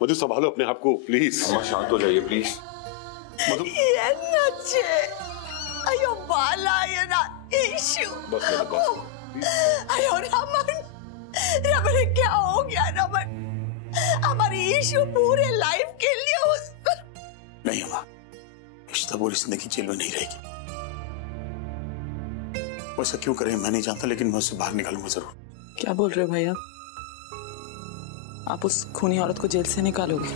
मधु संभालो अपने आप को प्लीज। अम्मा शांत हो जाइए प्लीज। मधु अयो बाला ना इशू बस बस। अयो रमन क्या हो गया रमन? हमारी इशू पूरे लाइफ के लिए नहीं अम्मा, इशिता पूरी जिंदगी जेल में नहीं रहेगी। वैसा क्यों करें मैं नहीं जानता, लेकिन मैं उसे बाहर निकालूंगा जरूर। क्या बोल रहे हो भैया? आप उस खूनी औरत को जेल से निकालोगे?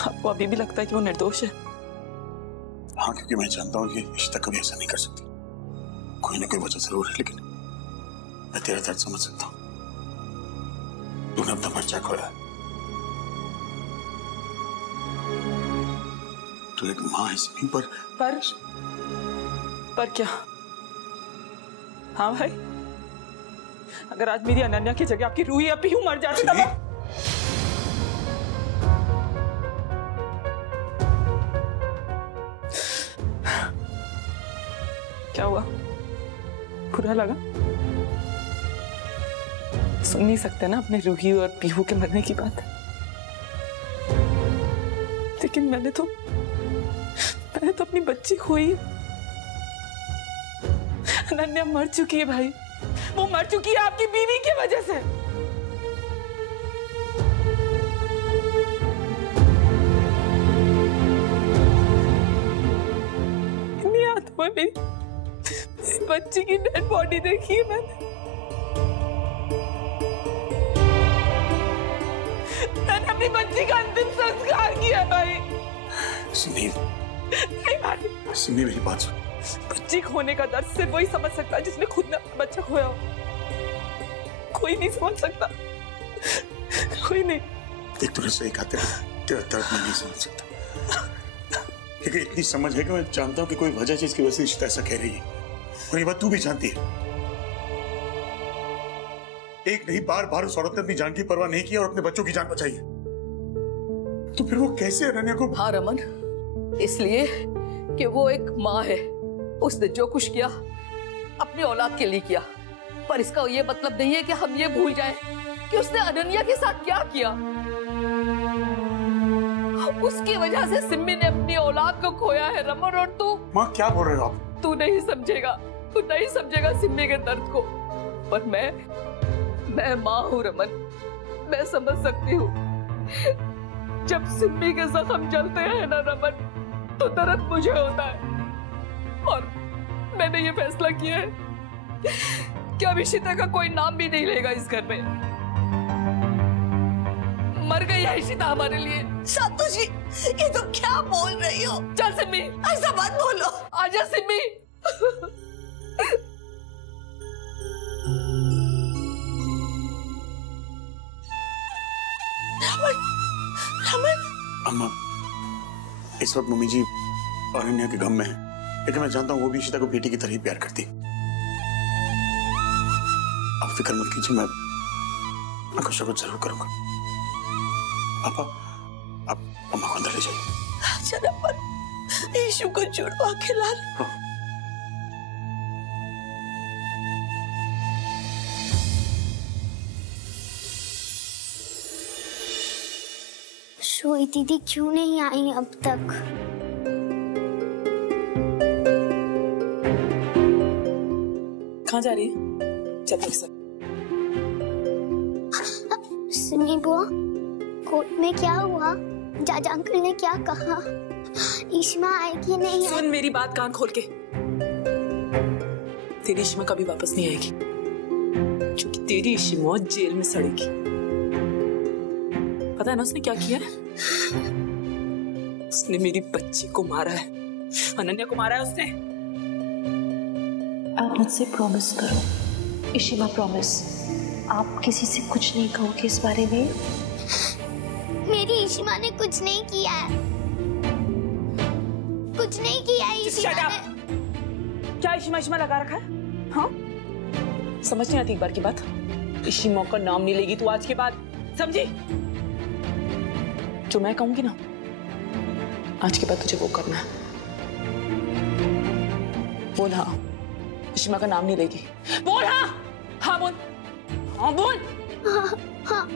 आपको अभी भी लगता है कि वो निर्दोष है? हाँ, क्योंकि मैं जानता हूँ कि इशिता कभी ऐसा नहीं कर सकती। कोई ना कोई वजह जरूर है, लेकिन मैं तेरा दर्द समझ सकता हूँ। तूने अपना बच्चा खोया, तू एक माँ है सिमी, पर क्या? हाँ भाई, अगर आज मेरी अनन्या की जगह आपकी रूही या पीहू मर जाती तब क्या हुआ? बुरा लगा? सुन नहीं सकते ना अपने रूही और पीहू के मरने की बात। लेकिन मैंने तो अपनी बच्ची खोई। अनन्या मर चुकी है भाई, वो मर चुकी है आपकी बीवी की वजह से। इतनी आत्मा में बच्ची की डेड बॉडी देखी है मैंने अपनी बच्ची का अंतिम संस्कार किया भाई। सिमी, नहीं भाई, सिमी मेरी बात सुन। बच्ची खोने का दर्द सिर्फ वही समझ सकता है जिसने खुद ने अपना बच्चा खोया हो। कोई नहीं समझ सकता, कोई नहीं। देख, तूने सही कहा, तेरा दर्द मैं नहीं समझ सकता, लेकिन इतनी समझ है कि मैं जानता हूँ कि कोई वजह है जिसकी वजह से इशिता ऐसा कह रही है, और ये बात तू भी जानती है। एक नहीं, बार बार उस औरत ने अपनी जान की परवाह नहीं की और अपने बच्चों की जान बचाई है। तो फिर वो कैसे अनन्या को? हाँ रमन, इसलिए कि वो एक माँ है, उसने जो कुछ किया अपनी औलाद के लिए किया, पर इसका ये मतलब नहीं है कि हम ये भूल जाएं कि उसने अनन्या के साथ क्या किया। उसकी वजह से सिम्मी ने अपनी औलाद को खोया है रमन, और तू। माँ क्या बोल रहे हो आप? तू नहीं समझेगा सिम्मी के दर्द को, पर मैं माँ हूँ रमन, मैं समझ सकती हूँ। जब सिम्मी के जख्म जलते हैं ना रमन, तो दर्द मुझे होता है, और मैंने ये फैसला किया है कि अब इशिता का कोई नाम भी नहीं लेगा इस घर में। मर गई है इशिता हमारे लिए। सातोशी, ये तो क्या बोल रही हो? चल सिम्मी, ऐसा मत बोलो। आजा सिम्मी। अम्मा, इस वक्त मम्मी जी अनन्या के गम में है, लेकिन मैं जानता हूँ वो भी इशिता को बेटी की तरह ही प्यार करती। आप फिक्र मत कीजिए, मैं कुछ ना कुछ जरूर करूंगा। पापा, आप अम्मा को अंदर ले जाइए। जरा पर यीशु को जुड़वा के ला। श्रुति दीदी क्यों नहीं आई अब तक? कहाँ जा रही है? चल मेरे साथ। सिमी बुआ, कोर्ट में क्या हुआ? जाजा अंकल ने क्या कहा? इश्मा आएगी नहीं? सुन मेरी बात कान खोल के, तेरी इश्मा कभी वापस नहीं आएगी, क्योंकि तेरी इश्मा जेल में सड़ेगी। पता है ना उसने क्या किया है? उसने मेरी बच्ची को मारा है, अनन्या को मारा है उसने। आप मुझसे प्रॉमिस करो इशिमा, प्रॉमिस, आप किसी से कुछ नहीं कहोगे इस बारे में। मेरी इशिमा ने कुछ नहीं किया है, कुछ नहीं किया है इशिमा ने। क्या इशिमा लगा रखा है? हाँ, समझ नहीं आती एक बार की बात। इशिमा का नाम नहीं लेगी तू आज के बाद, समझी? जो मैं कहूंगी ना, आज के बाद तुझे वो करना है। बोल हाँ, इशिमा का नाम नहीं लेगी। बोल हाँ। हाँ बोल। हाँ बोल। हाँ हाँ।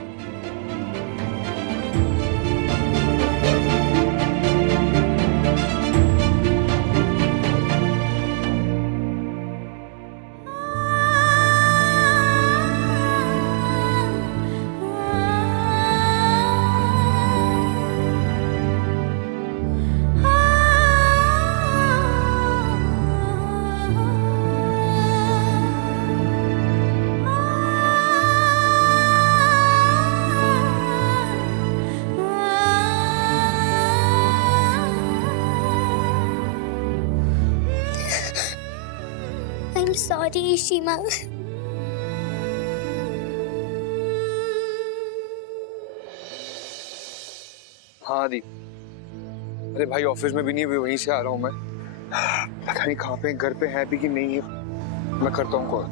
I'm sorry, Ishima. हाँ दी। अरे भाई ऑफिस में भी नहीं, वहीं से आ रहा हूँ मैं। पता नहीं कहाँ पे, घर पे है भी कि नहीं है। मैं करता हूँ कॉल।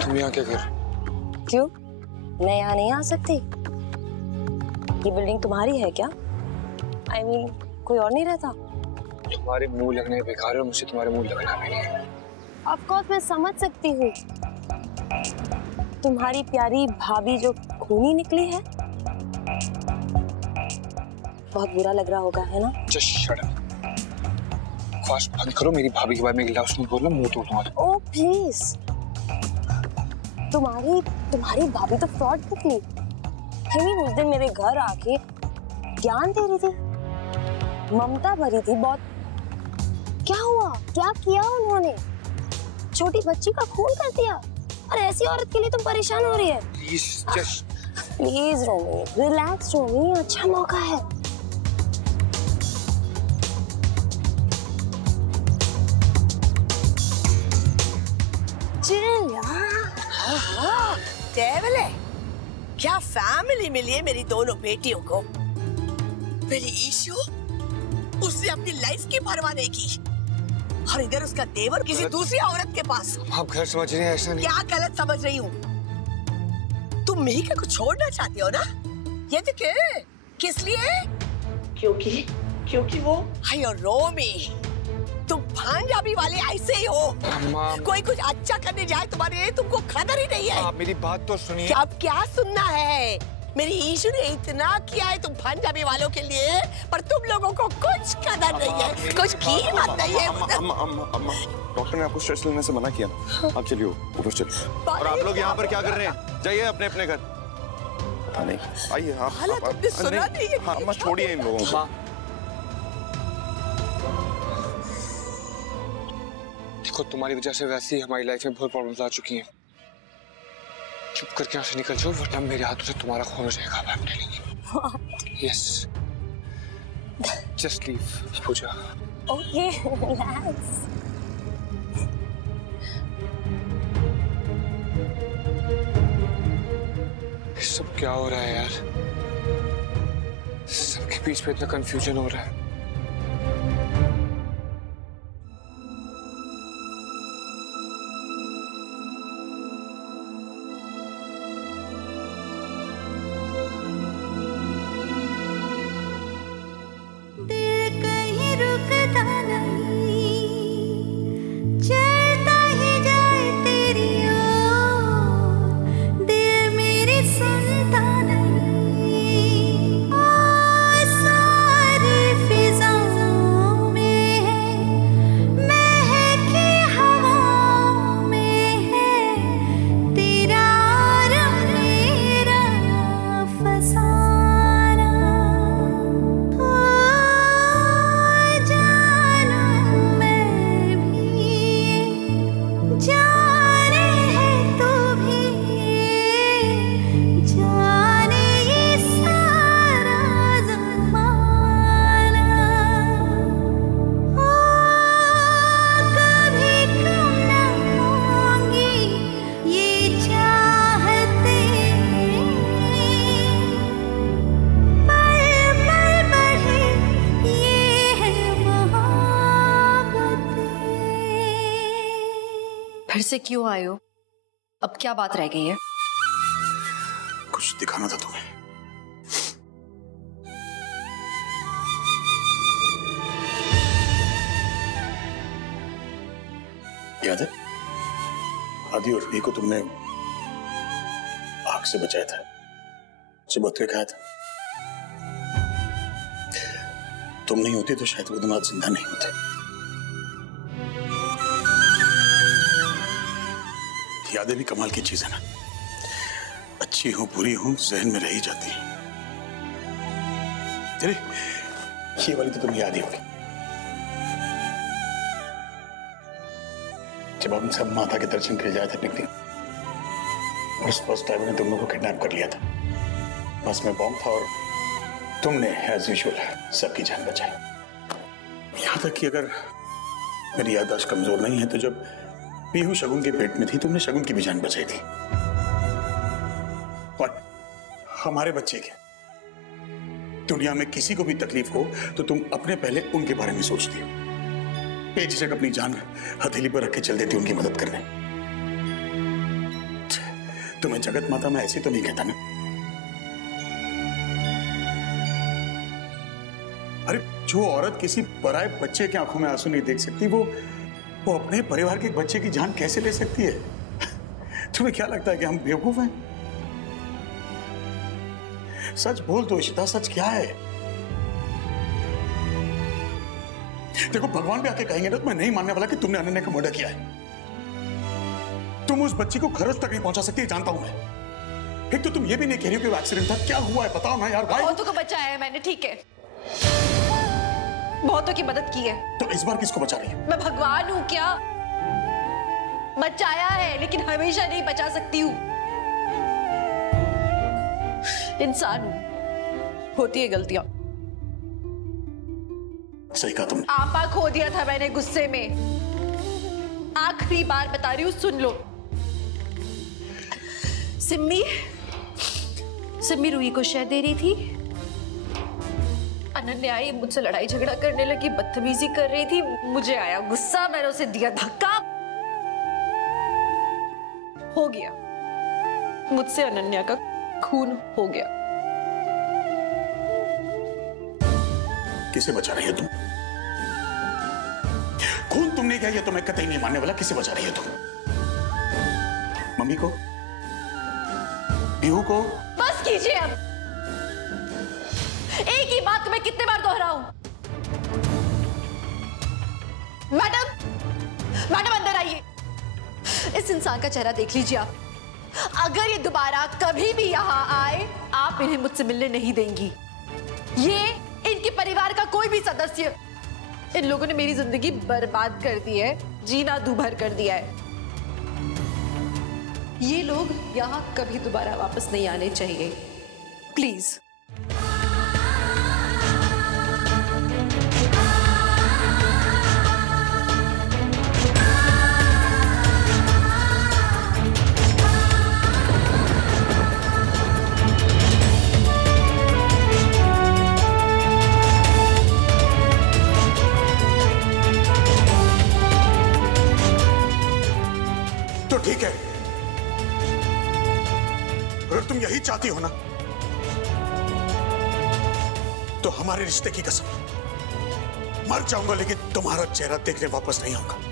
तुम यहाँ क्या कर? क्यों? मैं यहाँ नहीं आ सकती? ये बिल्डिंग तुम्हारी है क्या? I mean, कोई और नहीं रहता? तुम्हारे मुंह लगने बेकार है, मुझे तुम्हारे मुंह लगना भी नहीं है। Of course, मैं समझ सकती हूँ। तुम्हारी प्यारी भाभी जो खूनी निकली है, बहुत बुरा लग रहा होगा, है ना? Just shut up. फास्ट बंद करो, मेरी भाभी के बारे में गिला उसने बोला, मुंह तोड़ दूंगा। Oh please, तुम्हारी भाभी तो फ्रॉड निकली। I mean, उस दिन मेरे घर आके ज्ञान दे रही थी, ममता भरी थी बहुत। क्या हुआ? क्या किया उन्होंने? छोटी बच्ची का खून कर दिया और ऐसी औरत के लिए तुम परेशान हो रही है? प्लीज रोमी, रिलैक्स रोमी, अच्छा मौका है। चिल यार। हाँ, टेबल है। क्या फैमिली मिली है मेरी दोनों बेटियों को। मेरी ईशु, उसने अपनी लाइफ की परवाह नहीं की और इधर उसका देवर किसी दूसरी औरत के पास। आप गलत समझ रही हैं, ऐसा नहीं। क्या गलत समझ रही हूँ? तुम मिहिका को छोड़ना चाहती हो ना? ये तो क्या? किस लिए? क्योंकि वो हाय रोमी, तुम पंजाबी वाले ऐसे ही हो। कोई कुछ अच्छा करने जाए तुम्हारे लिए तुमको खबर ही नहीं है। आप मेरी बात तो सुनिए। अब क्या सुनना है? मेरी ईशु ने इतना किया है तुम पंजाबी वालों के लिए, पर तुम लोगों को कुछ कदर नहीं है, कुछ कीमत नहीं है। अम्मा, डॉक्टर ने आपको स्ट्रेस लेने से मना किया ना। आप चलिए ऊपर चलिए। और आप लोग यहाँ पर क्या कर रहे हैं? जाइए अपने अपने घर। पता नहीं, आइए आप। अम्मा छोड़िए इन लोगों को। देखो, तुम्हारी वजह से वैसे ही हमारी लाइफ में बहुत प्रॉब्लम्स आ चुकी हैं। चुप करके यहाँ से निकल जाओ, वरना मेरे हाथों से तुम्हारा खून हो जाएगा। I'm telling you. Yes. Just leave, Puja. Okay, relax. सब क्या हो रहा है यार? सबके बीच में इतना कंफ्यूजन हो रहा है। फिर से क्यों आए हो? अब क्या बात रह गई है? कुछ दिखाना था तुम्हें। याद है आदि और रूही को तुमने आग से बचाया था, चिबोत के खाया था। तुम नहीं होती तो शायद वो दोनों आज जिंदा नहीं होते। यादें भी कमाल की चीज है ना, अच्छी हो बुरी हो जहन में रह ही जाती है। चलिए ये वाली तो तुम्हें याद ही होगी, जब हम सब माता के दर्शन के लिए जाए थे पिकनिक, और फर्स्ट टाइम ने तुम लोगों को किडनैप कर लिया था। बस में बॉम्ब था और तुमने एज यूजुअल सबकी जान बचाई। यहां तक कि अगर मेरी याददाश्त कमजोर नहीं है तो जब पीहू शगुन के पेट में थी तुमने शगुन की भी जान बचाई थी। और हमारे बच्चे के दुनिया में किसी को भी तकलीफ हो तो तुम अपने पहले उनके बारे में सोचती हो, बेझिझक अपनी जान हथेली पर रख के चल देती उनकी मदद करने। तुम्हें जगत माता मैं ऐसी तो नहीं कहता ना। अरे जो औरत किसी पराये बच्चे के आंखों में आंसू नहीं देख सकती वो अपने परिवार के बच्चे की जान कैसे ले सकती है? तुम्हें क्या लगता है कि हम बेवकूफ हैं? सच बोल तो इशिता, सच क्या है? देखो भगवान भी आके कहेंगे ना तो मैं नहीं मानने वाला कि तुमने अनन्या का मर्डर किया है। तुम उस बच्ची को खरस तक नहीं पहुंचा सकती, जानता हूं मैं। एक तो तुम ये भी नहीं कह रही हो कि वो एक्सीडेंट था, क्या हुआ है बताओ ना यार। बहुतों को बचाया है मैंने, ठीक है, बहुतों की मदद की है। तो इस बार किसको बचा रही है? मैं भगवान हूं क्या? बचाया है लेकिन हमेशा नहीं बचा सकती हूँ। इंसान हूं, होती है गलतियां। सही कहा तुमने। आपा खो दिया था मैंने गुस्से में। आखिरी बार बता रही हूं, सुन लो। सिम्मी रूही को शहद दे रही थी, अनन्या आई मुझसे लड़ाई झगड़ा करने लगी, बदतमीजी कर रही थी, मुझे आया गुस्सा, मैंने उसे दिया धक्का, हो गया मुझसे अनन्या का खून हो गया। किसे बचा रही है तुम? खून तुमने किया ये तो मैं कतई नहीं मानने वाला। किसे बचा रही है तुम? मम्मी को? पीहू को? बस कीजिए अब, एक ही बात मैं कितने बार दोहराऊं? मैडम अंदर आइए। इस इंसान का चेहरा देख लीजिए आप। अगर ये दोबारा कभी भी यहां आए आप इन्हें मुझसे मिलने नहीं देंगी। ये इनके परिवार का कोई भी सदस्य, इन लोगों ने मेरी जिंदगी बर्बाद कर दी है, जीना दूभर कर दिया है। ये लोग यहां कभी दोबारा वापस नहीं आने चाहिए, प्लीज। तो ठीक है, अगर तुम यही चाहती हो ना तो हमारे रिश्ते की कसम, मर जाऊंगा लेकिन तुम्हारा चेहरा देखने वापस नहीं आऊंगा।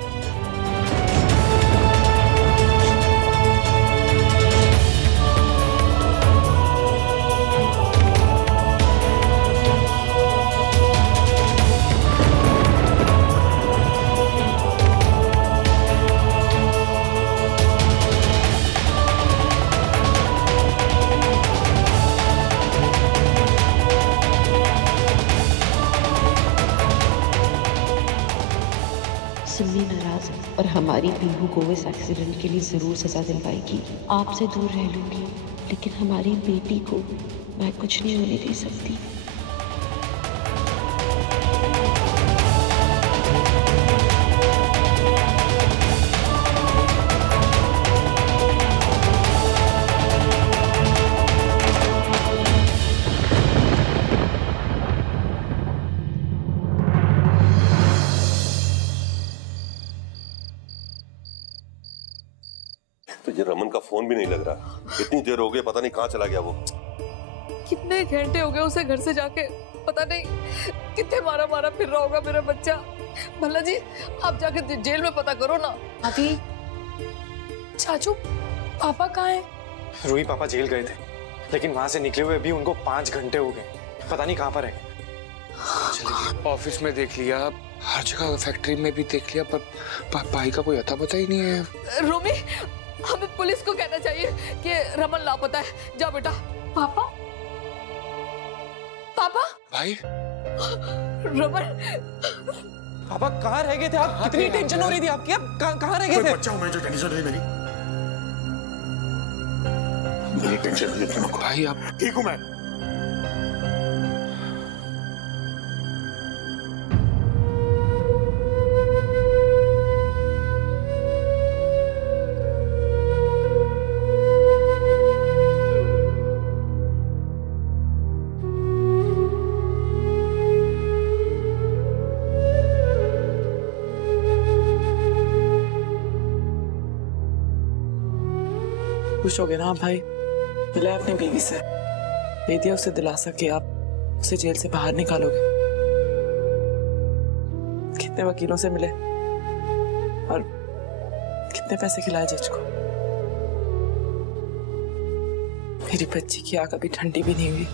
सिम्मी नाराज है और हमारी पीहू को इस एक्सीडेंट के लिए जरूर सजा दिलवाएगी। आपसे दूर रह लूंगी लेकिन हमारी बेटी को मैं कुछ नहीं होने दे सकती। तुझे रमन का फोन भी नहीं लग रहा। इतनी देर हो गई, पता नहीं कहाँ चला गया वो। कितने घंटे हो गए उसे घर से जाके, पता नहीं कितने मारा मारा फिर रहा होगा मेरा बच्चा। भला जी आप जाके जेल में पता करो ना। अभी चाचू पापा कहाँ हैं? रूही पापा जेल गए थे, लेकिन वहां से निकले हुए अभी उनको 5 घंटे हो गए, पता नहीं कहाँ पर है। ऑफिस में देख लिया, हर जगह, फैक्ट्री में भी देख लिया, पर भाई का कोई अता पता ही नहीं है। रोमी हमें पुलिस को कहना चाहिए कि रमन लापता है। जा बेटा। पापा पापा भाई रमन पापा कहाँ रह गए थे आप? कितनी टेंशन हो रही थी आपकी, आप कहाँ रह गए थे? बच्चा हूं मैं जो टेंशन है मेरी टेंशन मुझे तुम को। भाई आप ठीक हूं मैं। खुश हो गए ना आप भाई? मिला अपनी बीवी से, दे दिया उसे दिलासा कि आप उसे जेल से बाहर निकालोगे। कितने वकीलों से मिले और कितने पैसे खिलाए जज को। मेरी बच्ची की आग अभी ठंडी भी नहीं हुई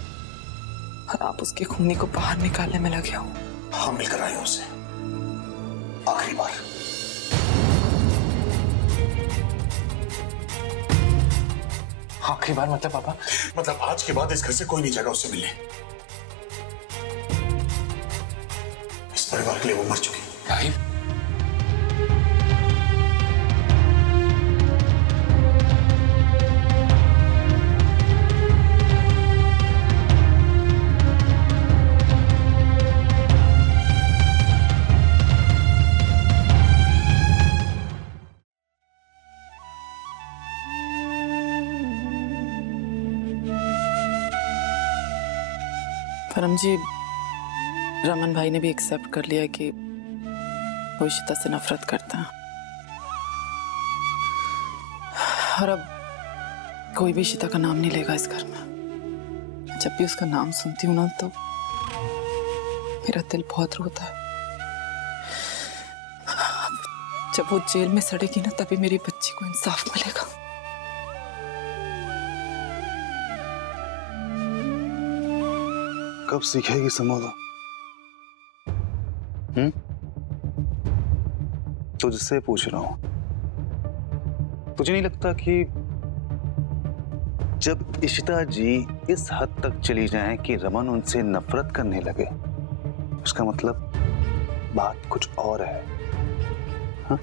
और आप उसके खूनी को बाहर निकालने में लगे हो। हाँ मिलकर आए उसे आखिरी बार। आखिरी बार मतलब पापा? मतलब आज के बाद इस घर से कोई नहीं जाएगा उससे मिलने। इस परिवार के लिए वो मर चुकी। भाई परम जी, रमन भाई ने भी एक्सेप्ट कर लिया कि वो इशिता से नफरत करता है और अब कोई भी इशिता का नाम नहीं लेगा इस घर में। जब भी उसका नाम सुनती हूँ ना तो मेरा दिल बहुत रोता है। जब वो जेल में सड़ेगी ना तभी मेरी बच्ची को इंसाफ मिलेगा। कब सीखेगी समोदा? तुझसे पूछ रहा हूं, तुझे नहीं लगता कि जब इशिता जी इस हद तक चली जाएं कि रमन उनसे नफरत करने लगे, उसका मतलब बात कुछ और है? हा?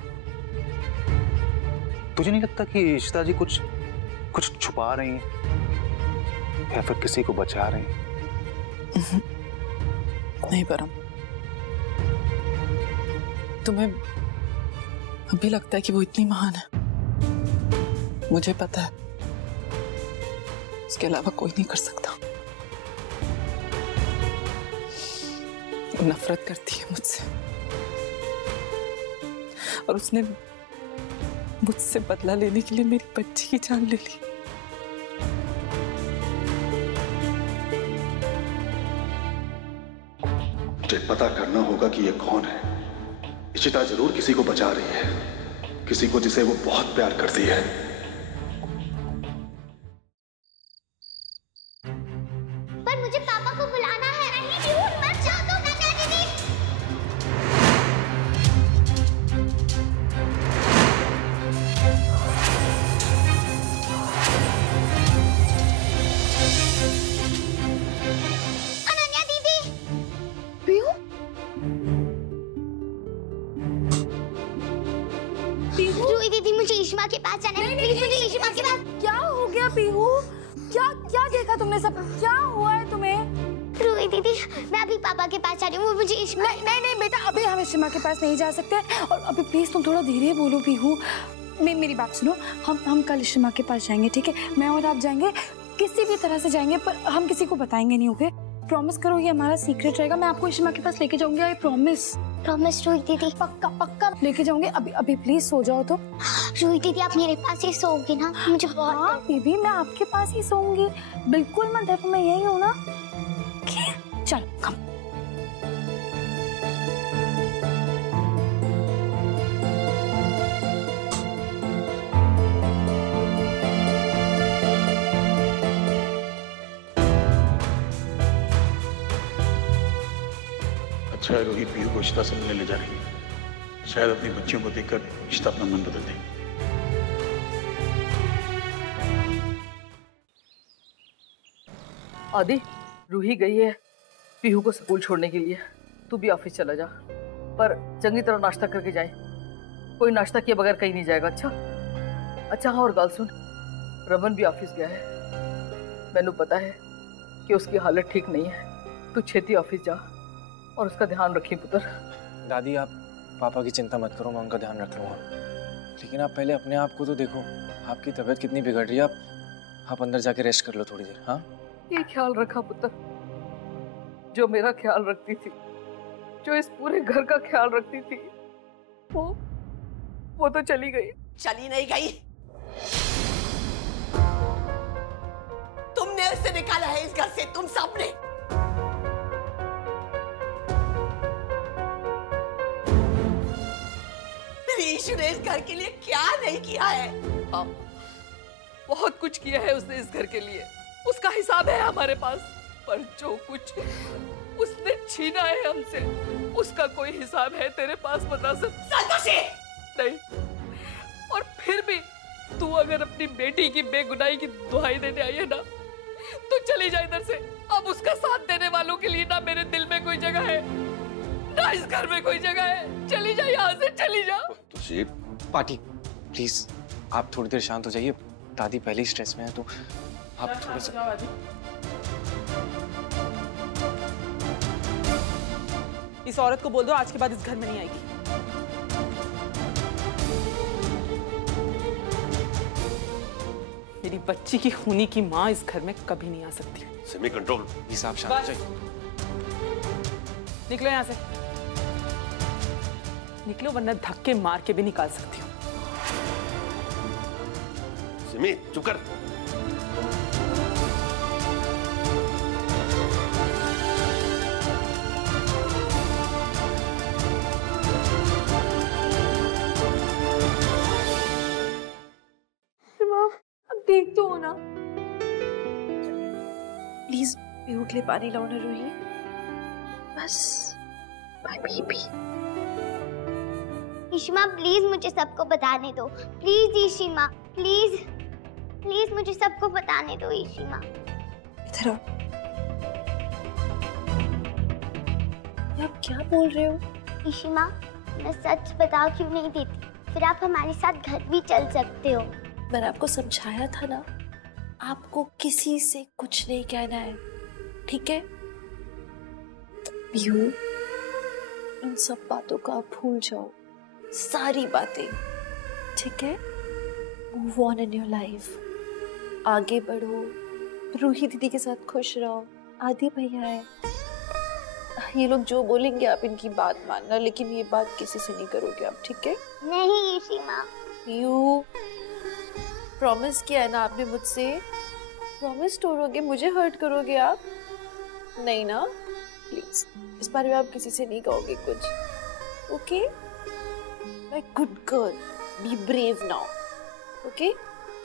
तुझे नहीं लगता कि इशिता जी कुछ छुपा रही हैं या फिर किसी को बचा रही हैं? नहीं परम, तुम्हें अभी लगता है कि वो इतनी महान है। मुझे पता है उसके अलावा कोई नहीं कर सकता। वो नफरत करती है मुझसे और उसने मुझसे बदला लेने के लिए मेरी बच्ची की जान ले ली। पता करना होगा कि ये कौन है। इशिता जरूर किसी को बचा रही है, किसी को जिसे वो बहुत प्यार करती है। पर मुझे पापा को बुलाना है। नहीं बिहू, मत जाओ तुम नन्या दीदी। अनन्या दीदी। बिहू? रूही दीदी मुझे इश्मा के पास जाना है। प्लीज मुझे इश्मा के पास। क्या हो गया पीहू? क्या देखा तुमने? सब क्या हुआ है तुम्हें? रूही दीदी मैं अभी पापा के पास जा रही हूँ, वो मुझे इश्मा। नहीं बेटा, अभी हम इश्मा के पास नहीं जा सकते। और अभी प्लीज तुम थोड़ा धीरे बोलो पीहू। मेरी बात सुनो, हम कल इश्मा के पास जाएंगे, ठीक है? मैं और आप जाएंगे, किसी भी तरह से जाएंगे, पर हम किसी को बताएंगे नहीं, ओके? प्रॉमिस करो ये हमारा सीक्रेट रहेगा। मैं आपको इश्मा के पास लेके जाऊंगी, आई प्रॉमिस। प्रॉमिस रूही दीदी। पक्का पक्का लेके जाऊंगी। अभी अभी प्लीज सो जाओ तो। रूही दीदी आप मेरे पास ही सोओगी ना? मुझे बहुत हाँ बेबी मैं आपके पास ही सोऊंगी, बिल्कुल मत डरो, मैं यही हूँ ना। चल कम। अच्छा है रोहित पीहू को रिश्ता से मिलने ले जा रही है, शायद अपनी बच्चियों को देखकर रिश्ता अपना मन बदल दे। आदि, रूही गई है पीहू को स्कूल छोड़ने के लिए, तू भी ऑफिस चला जा, पर चंगी तरह नाश्ता करके जाए। कोई नाश्ता किए बगैर कहीं नहीं जाएगा। अच्छा हाँ, और गाल सुन, रमन भी ऑफिस गया है। मैंने पता है कि उसकी हालत ठीक नहीं है, तू छेती ऑफिस जा और उसका ध्यान रखी पुत्र। दादी आप पापा की चिंता मत करो, मैं उनका ध्यान रख लूंगा। लेकिन आप पहले अपने आप को तो देखो, आपकी तबीयत कितनी बिगड़ रही है। आप अंदर जाके रेस्ट कर लो थोड़ी देर। हाँ ये ख्याल रखा पुत्र, जो मेरा ख्याल रखती थी, जो इस पूरे घर का ख्याल रखती थी, वो तो चली गई। चली नहीं गई, तुमने उसे निकाला है इस घर से, तुम सबने। ईशु ने इस घर के लिए क्या नहीं किया है? बहुत कुछ किया है उसने इस घर के लिए, उसका हिसाब है हमारे पास, पर जो कुछ उसने छीना है हमसे, उसका कोई हिसाब है तेरे पास? बता संतोषी! नहीं। और फिर भी तू अगर अपनी बेटी की बेगुनाही की दुहाई देने आई है ना, तो चली जा इधर से। अब उसका साथ देने वालों के लिए ना मेरे दिल में कोई जगह है, ना इस घर में कोई जगह है। चली जा यहाँ से, चली जा। पार्टी प्लीज आप थोड़ी देर शांत हो जाइए। दादी पहले ही स्ट्रेस में है, तो आप थोड़ा सा। इस औरत को बोल दो आज के बाद इस घर में नहीं आएगी। मेरी बच्ची की खूनी की माँ इस घर में कभी नहीं आ सकती। सिमी कंट्रोल। प्लीज आप शांत हो जाइए। निकलो यहाँ से, निकलो वरना धक्के मार के भी निकाल सकती हूँ। सिमी चुप कर। अब देख तो हो ना, प्लीज पीहू के लिए पानी लाओ ना रूही, बस। My baby. ईशिमा प्लीज मुझे सबको बताने दो, प्लीज ईशिमा, प्लीज प्लीज मुझे सबको बताने दो ईशिमा। इधर आओ। आप क्या बोल रहे हो? ईशिमा मैं सच बता क्यों नहीं देती, फिर आप हमारे साथ घर भी चल सकते हो। मैंने आपको समझाया था ना, आपको किसी से कुछ नहीं कहना है, ठीक है? पीहू इन सब बातों का आप भूल जाओ, सारी बातें, ठीक है? Move on in your life, आगे बढ़ो, रूही दीदी के साथ खुश रहो। आदि भैया है, ये लोग जो बोलेंगे आप इनकी बात मानना, लेकिन ये बात किसी से नहीं करोगे आप, ठीक है? नहीं ईशिमा। पीहू प्रॉमिस किया है ना आपने मुझसे, प्रॉमिस तोड़ोगे, मुझे हर्ट करोगे आप? नहीं ना? प्लीज इस बारे में आप किसी से नहीं कहोगे कुछ, okay? My good girl, be brave now, okay?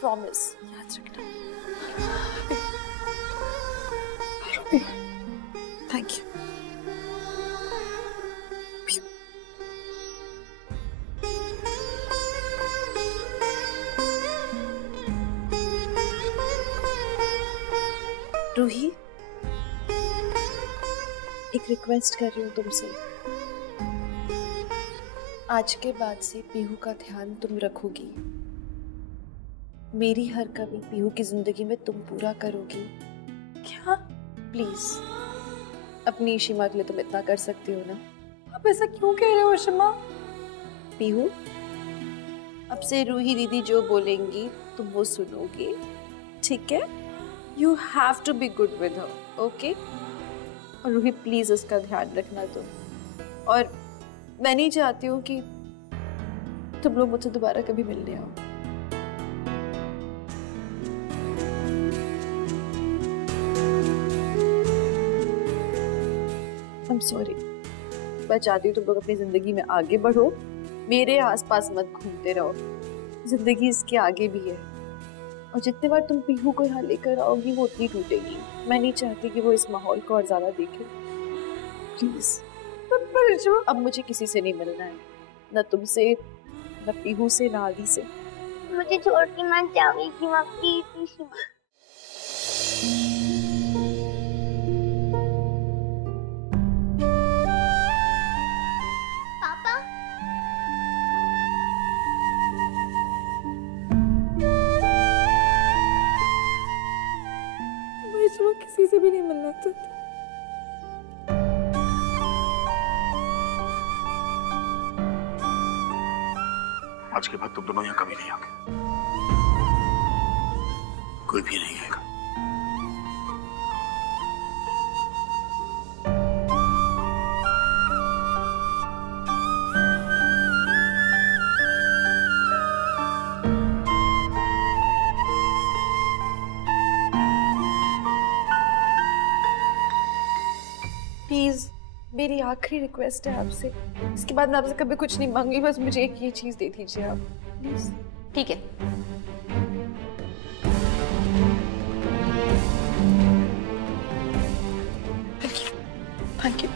Promise, याद रखना। Thank you. रूही, एक रिक्वेस्ट कर रही हूँ तुमसे, आज के बाद से पीहू का ध्यान तुम रखोगी, मेरी हर कमी पीहू की जिंदगी में तुम पूरा करोगी। क्या? प्लीज अपनी ईशिमा के लिए तुम इतना कर सकती हो ना? आप ऐसा क्यों कह रहे हो ईशिमा? पीहू अब से रूही दीदी जो बोलेंगी तुम वो सुनोगी, ठीक है? You have to be good with her, okay? और रूही प्लीज उसका ध्यान रखना तुम, और मैं नहीं चाहती हूँ कि तुम लोग मुझसे दोबारा कभी मिलने आओ। I'm sorry। मैं चाहती हूँ तुम लोग अपनी जिंदगी में आगे बढ़ो, मेरे आसपास मत घूमते रहो। जिंदगी इसके आगे भी है, और जितने बार तुम पीहू को यहाँ लेकर आओगी वो उतनी टूटेगी। मैं नहीं चाहती कि वो इस माहौल को और ज्यादा देखे। प्लीज अब मुझे किसी से नहीं मिलना है, न तुमसे, न पीहू से, न आदि से। मुझे छोड़ के मत जाओगी प्लीज। पापा मैं किसी से भी नहीं मिलना चाहती। आज के बाद तुम दोनों यहाँ कभी नहीं आओगे, कोई भी नहीं आएगा। प्लीज मेरी आखिरी रिक्वेस्ट है आपसे, इसके बाद मैं आपसे कभी कुछ नहीं मांगी, बस मुझे एक ये चीज दे दीजिए आप प्लीज। ठीक है। Thank you.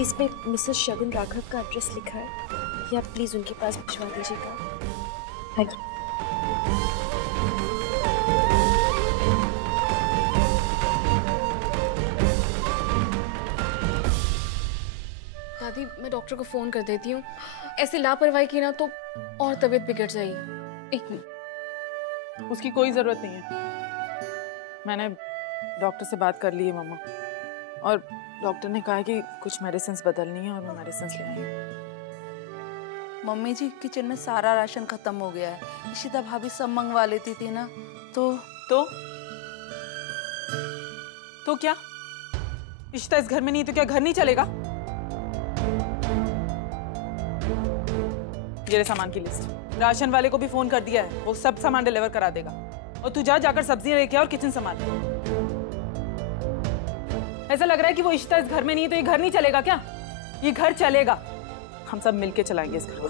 इसमें मिसेस शगुन राघव का एड्रेस लिखा है, या प्लीज उनके पास भिजवा दीजिएगा। Thank you. दादी मैं डॉक्टर को फोन कर देती हूँ, ऐसे लापरवाही की ना तो और तबीयत बिगड़ जाएगी। एक मिनट। उसकी कोई जरूरत नहीं है, मैंने डॉक्टर से बात कर ली है मम्मा, और डॉक्टर ने कहा है कि कुछ मेडिसिन्स बदलनी है और मैं मेडिसिन्स ले आई हूँ। मम्मी जी किचन में सारा राशन खत्म हो गया है, इशिता भाभी सब मंगवा लेती थी ना। तो क्या इशिता इस घर में नहीं तो क्या घर नहीं चलेगा? ये सामान की लिस्ट, राशन वाले को भी फोन कर दिया है, वो सब सामान डिलीवर करा देगा। और तू जाकर सब्जियां लेके आ और किचन संभाल। ऐसा लग रहा है कि वो इशिता इस घर में नहीं है तो ये घर नहीं चलेगा क्या? ये घर चलेगा, हम सब मिलके चलाएंगे इस घर को।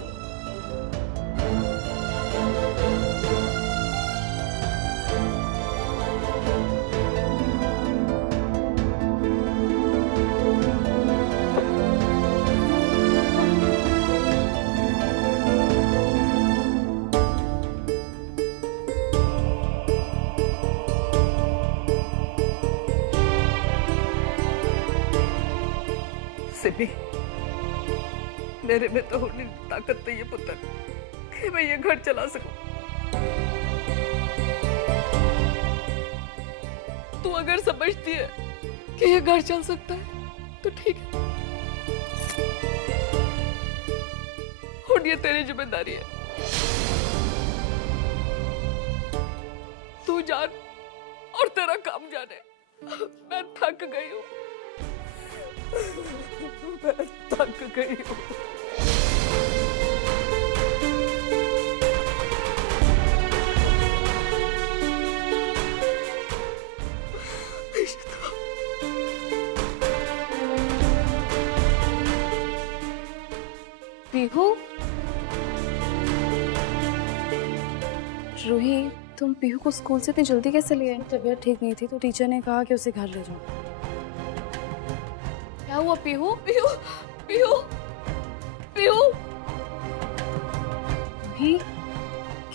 सिमी, मेरे में तो होनी ताकत नहीं है पुत्र कि मैं ये घर चला सकूं। तू अगर समझती है कि ये घर चल सकता है तो ठीक है, और ये तेरी जिम्मेदारी है। तू जान और तेरा काम जाने। मैं थक गई हूँ, मैं थक गई हूँ। पीहू, रूही, तुम पीहू को स्कूल से इतनी जल्दी कैसे ले आए? तबीयत ठीक नहीं थी तो टीचर ने कहा कि उसे घर ले जाओ। क्या हुआ पीहू? पीहू, पीहू, पीहू, रूही,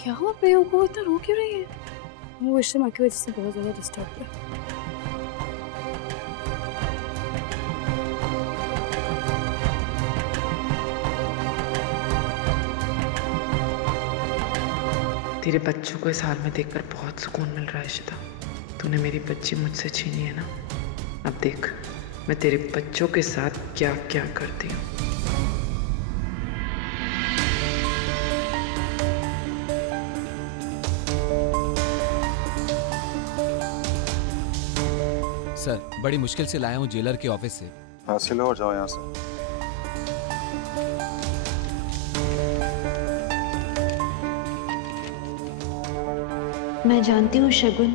क्या हुआ पीहू को? इतना रो क्यों रही है? वो इस माँ की वजह से बहुत ज्यादा डिस्टर्ब है। तेरे बच्चों को इस हाल में देखकर बहुत सुकून मिल रहा है इशिता। तूने मेरी बच्ची मुझसे छीनी है ना, अब देख मैं तेरे बच्चों के साथ क्या क्या करती हूँ। सर, बड़ी मुश्किल से लाया हूँ जेलर के ऑफिस से। हासिल हो और जाओ यहाँ से। मैं जानती हूँ शगुन,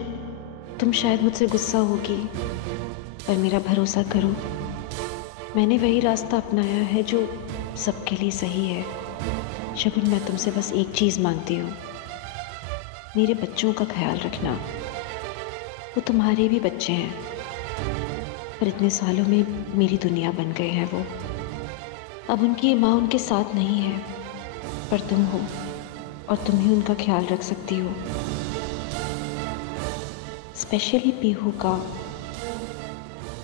तुम शायद मुझसे गुस्सा होगी, पर मेरा भरोसा करो, मैंने वही रास्ता अपनाया है जो सबके लिए सही है। शगुन, मैं तुमसे बस एक चीज़ मांगती हूँ, मेरे बच्चों का ख्याल रखना। वो तुम्हारे भी बच्चे हैं, पर इतने सालों में मेरी दुनिया बन गए हैं वो। अब उनकी माँ उनके साथ नहीं है, पर तुम हो और तुम ही उनका ख्याल रख सकती हो। स्पेशली पीहू का।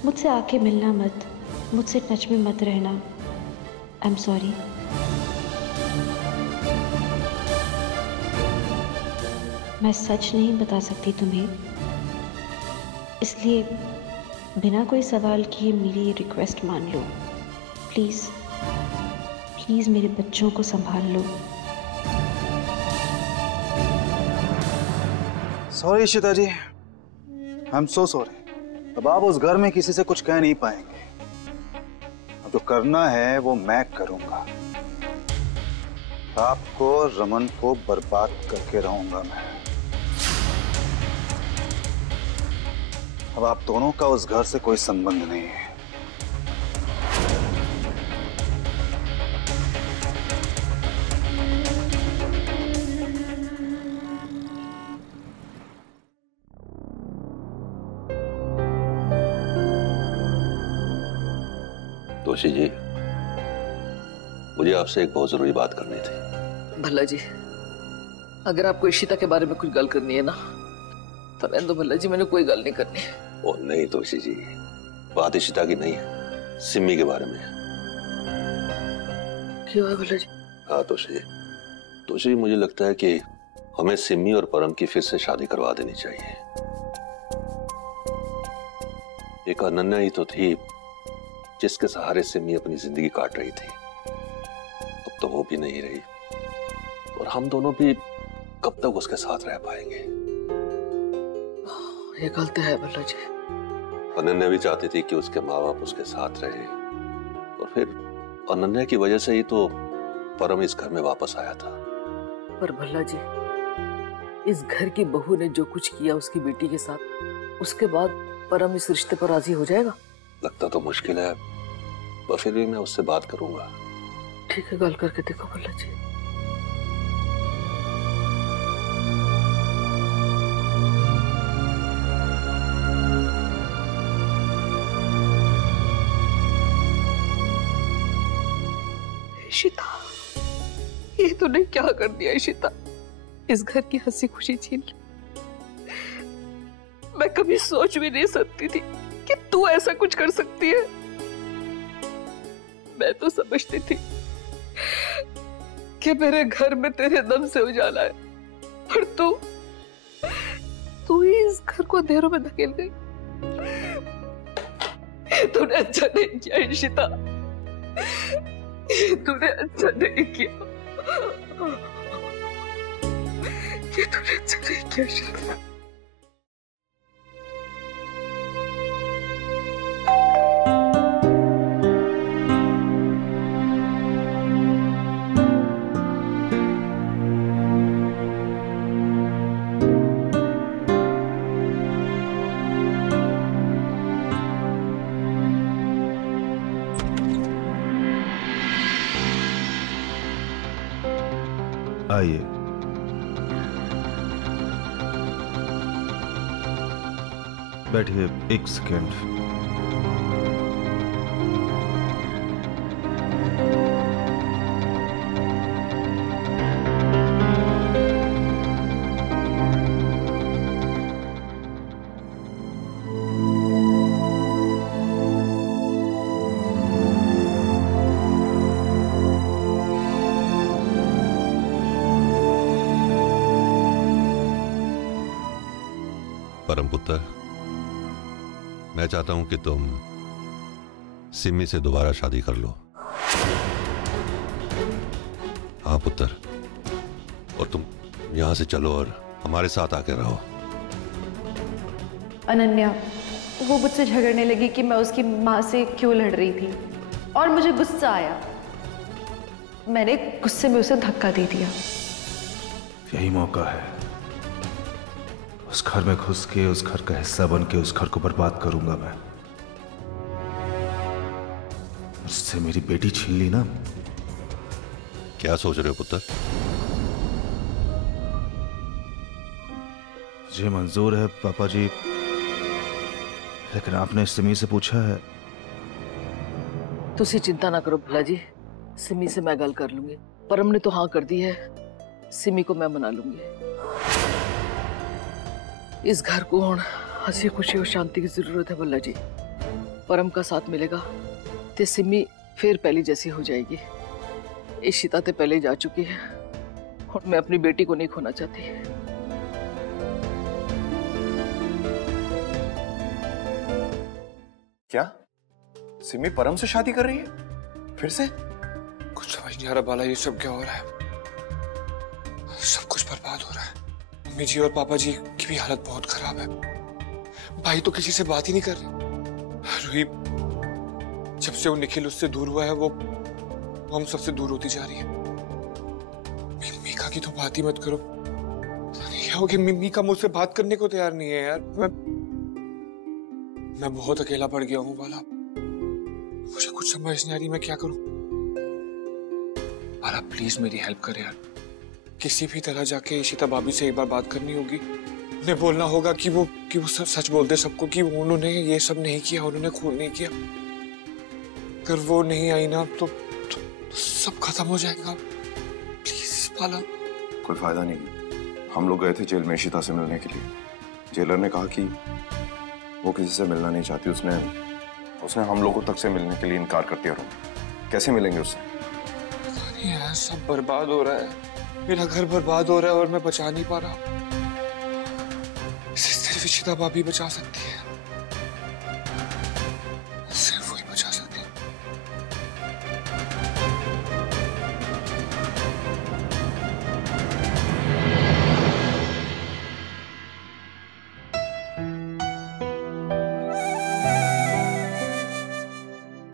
मुझसे आके मिलना मत, मुझसे टच में मत रहना। I am sorry. मैं सच नहीं बता सकती तुम्हें, इसलिए बिना कोई सवाल किए मेरी रिक्वेस्ट मान लो। प्लीज़ प्लीज़ मेरे बच्चों को संभाल लो। Sorry Ishita ji, I am so sorry. अब आप उस घर में किसी से कुछ कह नहीं पाएंगे। अब जो करना है वो मैं करूंगा। आपको, रमन को बर्बाद करके रहूंगा मैं। अब आप दोनों का उस घर से कोई संबंध नहीं है। तोशी जी, मुझे आपसे एक बहुत जरूरी बात करनी थी। भल्ला जी, अगर आपको इशिता के बारे में कुछ गल करनी है ना, तो रहने दो भल्ला जी, मैंने कोई गल नहीं करनी। ओ नहीं तोशी जी, बात इशिता की नहीं है, सिम्मी के बारे में है। क्यों है भल्ला जी? हाँ तोशी जी, मुझे लगता है कि हमें सिम्मी और परम की फिर से शादी करवा देनी चाहिए। एक अनन्या ही तो थी जिसके सहारे सिम्मी अपनी जिंदगी काट रही थी। अब तो वो भी नहीं रही, और हम दोनों भी कब तक उसके साथ रह पाएंगे? ये गलत है भल्ला जी। अनन्या भी चाहती थी कि उसके माँ बाप उसके साथ रहे, और फिर अनन्या की वजह से ही तो परम इस घर में वापस आया था। पर भल्ला जी, इस घर की बहू ने जो कुछ किया उसकी बेटी के साथ, उसके बाद परम इस रिश्ते पर राजी हो जाएगा? लगता तो मुश्किल है, पर फिर भी मैं उससे बात करूंगा। ठीक है, गल करके देखो भल्ला जी। इशिता, ये तूने क्या कर दिया इशिता? इस घर की हंसी खुशी छीन ली। मैं कभी सोच भी नहीं सकती थी कि तू ऐसा कुछ कर सकती है। मैं तो समझती थी कि मेरे घर में तेरे दम से उजाला है, और तू ही इस घर को अंधेरों में धकेल गई। तूने अच्छा नहीं किया इशिता, तूने अच्छा नहीं किया। ये तूने अच्छा नहीं किया इशिता। आइए। बैठिए एक सेकेंड। परम पुत्र, मैं चाहता हूं कि तुम सिमी से दोबारा शादी कर लो। हाँ पुत्र, और तुम यहां से चलो और हमारे साथ आके रहो। अनन्या वो मुझसे झगड़ने लगी कि मैं उसकी माँ से क्यों लड़ रही थी, और मुझे गुस्सा आया। मैंने गुस्से में उसे धक्का दे दिया। यही मौका है, उस घर में घुस के उस घर का हिस्सा बन के उस घर को बर्बाद करूंगा मैं। उससे मेरी बेटी छीन ली ना। क्या सोच रहे हो पुत्र? मुझे मंजूर है पापा जी, लेकिन आपने सिमी से पूछा है? तुसी चिंता ना करो भला जी, सिमी से मैं गल कर लूंगी। परम ने तो हाँ कर दी है, सिमी को मैं मना लूंगी। इस घर को हुण हंसी खुशी और शांति की जरूरत है भला जी। परम का साथ मिलेगा तो सिमी फिर पहली जैसी हो जाएगी। इशिता तो पहले ही जा चुकी है, और मैं अपनी बेटी को नहीं खोना चाहती। क्या सिमी परम से शादी कर रही है फिर से? कुछ समझ नहीं आ रहा बाला, ये सब क्या हो रहा है? सब कुछ बर्बाद हो रहा है। मम्मी जी और पापा जी की भी हालत बहुत खराब है। भाई तो किसी से बात ही नहीं कर रहे। रूही जब से वो निखिल उससे दूर हुआ है, वो हम सबसे दूर होती जा रही है। मीका की तो बात ही मत करो। क्या हो गया? मीका मुझसे बात करने को तैयार नहीं है यार। मैं बहुत अकेला पड़ गया हूँ बाला। मुझे कुछ समझ नहीं आ रही मैं क्या करूं। बाला प्लीज मेरी हेल्प कर यार। किसी भी तरह जाके इशिता भाभी से एक बार बात करनी होगी। उन्हें बोलना होगा कि वो सच बोलते सबको कि उन्होंने ये सब नहीं किया, उन्होंने खून नहीं किया। अगर वो नहीं आई ना तो सब खत्म हो जाएगा। प्लीज बाला। कोई फायदा नहीं। हम लोग गए थे जेल में इशिता से मिलने के लिए। जेलर ने कहा कि वो किसी से मिलना नहीं चाहती। उसने हम लोगों तक से मिलने के लिए इनकार कर दिया। कैसे मिलेंगे उससे? पता नहीं यार, सब बर्बाद हो रहा है। मेरा घर बर्बाद हो रहा है और मैं बचा नहीं पा रहा। सिर्फ इशिता भाभी बचा सकती है, सिर्फ वही बचा सकती है।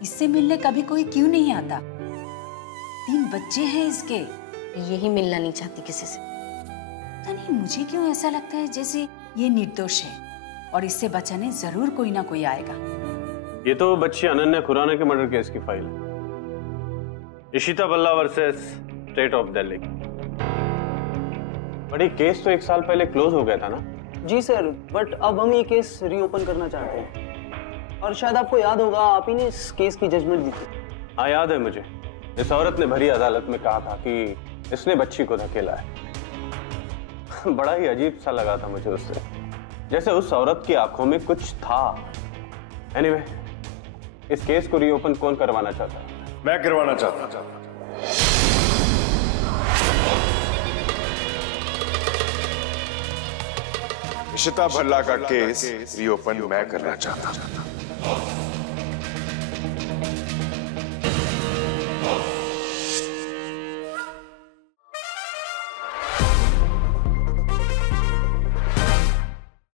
इससे मिलने कभी कोई क्यों नहीं आता? 3 बच्चे हैं इसके। यही मिलना नहीं चाहती किसी से। पता नहीं मुझे क्यों ऐसा लगता है जैसे ये निर्दोष है और इससे बचाने जरूर कोई ना कोई आएगा। ये तो बच्ची अनन्या खुराना के मर्डर केस की फाइल है। इशिता बल्ला versus state of Delhi. But ये केस तो 1 साल पहले क्लोज हो गया था ना? जी सर, बट अब हम ये केस रीओपन करना चाहते हैं। और शायद आपको याद होगा, आप ही ने इस केस की जजमेंट दी थी। हाँ याद है मुझे। इस औरत ने भरी अदालत में कहा था कि इसने बच्ची को धकेला है। बड़ा ही अजीब सा लगा था मुझे उससे, जैसे उस औरत की आंखों में कुछ था। एनीवे, इस केस को रीओपन कौन करवाना चाहता है? मैं करवाना चाहता हूं। इशिता भल्ला का केस रीओपन मैं करना चाहता हूं।